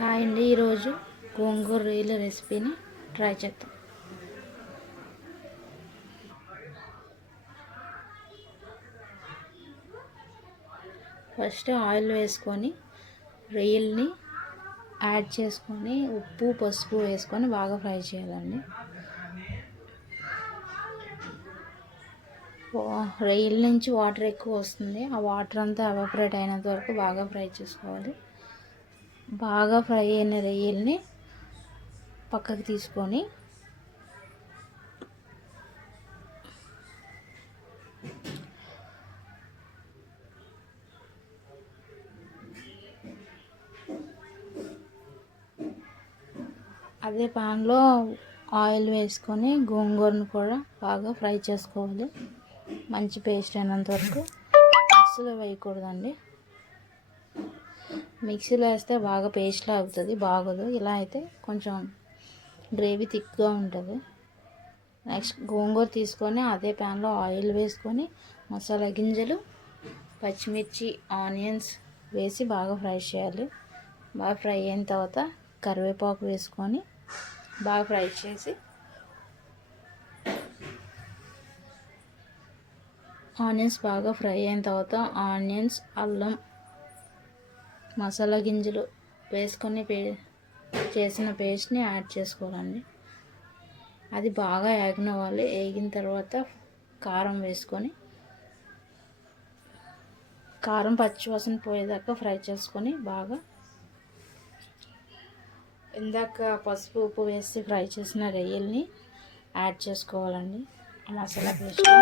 Hi అండి, ఈరోజు గోంగూర రొయ్యల రెసిపీని ట్రై చేద్దాం. ఫస్ట్ ఆయిల్ వేసుకొని రొయ్యల్ని యాడ్ చేసుకొని ఉప్పు పసుపు వేసుకొని బాగా ఫ్రై చేయాలండి. రొయ్యల నుంచి వాటర్ ఎక్కువ వస్తుంది, ఆ వాటర్ అంతా ఎవాపరేట్ అయినంత వరకు బాగా ఫ్రై చేసుకోవాలి. బాగా ఫ్రై అయిన రొయ్యల్ని పక్కకు తీసుకొని అదే పాన్లో ఆయిల్ వేసుకొని గోంగూరను కూడా బాగా ఫ్రై చేసుకోవాలి. మంచి పేస్ట్ అయినంత వరకు. మిక్సీలో వేయకూడదండి, మిక్సీలో వేస్తే బాగా పేస్ట్లా అవుతుంది, బాగోదు. ఇలా అయితే కొంచెం గ్రేవీ థిక్గా ఉంటుంది. నెక్స్ట్ గోంగూర తీసుకొని అదే ప్యాన్లో ఆయిల్ వేసుకొని మసాలా గింజలు, పచ్చిమిర్చి, ఆనియన్స్ వేసి బాగా ఫ్రై చేయాలి. బాగా ఫ్రై అయిన తర్వాత కరివేపాకు వేసుకొని బాగా ఫ్రై చేసి ఆనియన్స్ బాగా ఫ్రై అయిన తర్వాత ఆనియన్స్, అల్లం, మసాలా గింజలు వేసుకొని చేసిన పేస్ట్ని యాడ్ చేసుకోవాలండి. అది బాగా వేగనివ్వాలి. వేగిన తర్వాత కారం వేసుకొని కారం పచ్చివాసన పోయేదాకా ఫ్రై చేసుకొని బాగా ఇందాక పసుపు ఉప్పు వేసి ఫ్రై చేసిన రొయ్యల్ని యాడ్ చేసుకోవాలండి మసాలా పేస్ట్లో.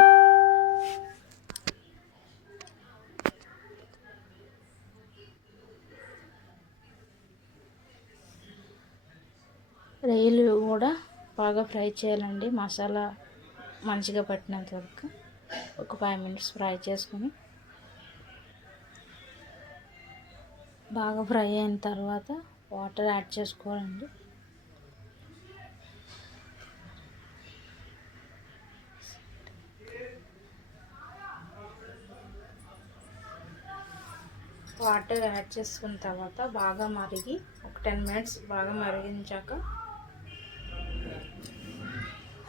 రొయ్యలు కూడా బాగా ఫ్రై చేయాలండి, మసాలా మంచిగా పట్టినంత వరకు. ఒక 5 minutes ఫ్రై చేసుకొని బాగా ఫ్రై అయిన తర్వాత వాటర్ యాడ్ చేసుకోవాలండి. వాటర్ యాడ్ చేసుకున్న తర్వాత బాగా మరిగి ఒక 10 minutes బాగా మరిగించాక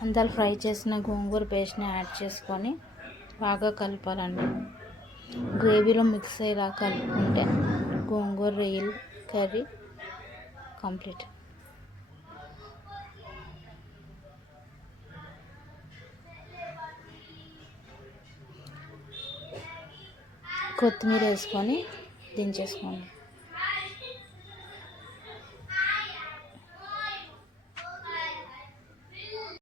అందాలు ఫ్రై చేసిన గోంగూర పేస్ట్ని యాడ్ చేసుకొని బాగా కలపాలండి. గ్రేవీలో మిక్స్ అయ్యేలా కలుపుకుంటే గోంగూర రొయ్యల కర్రీ కంప్లీట్. కొత్తిమీర వేసుకొని దించేసుకోండి.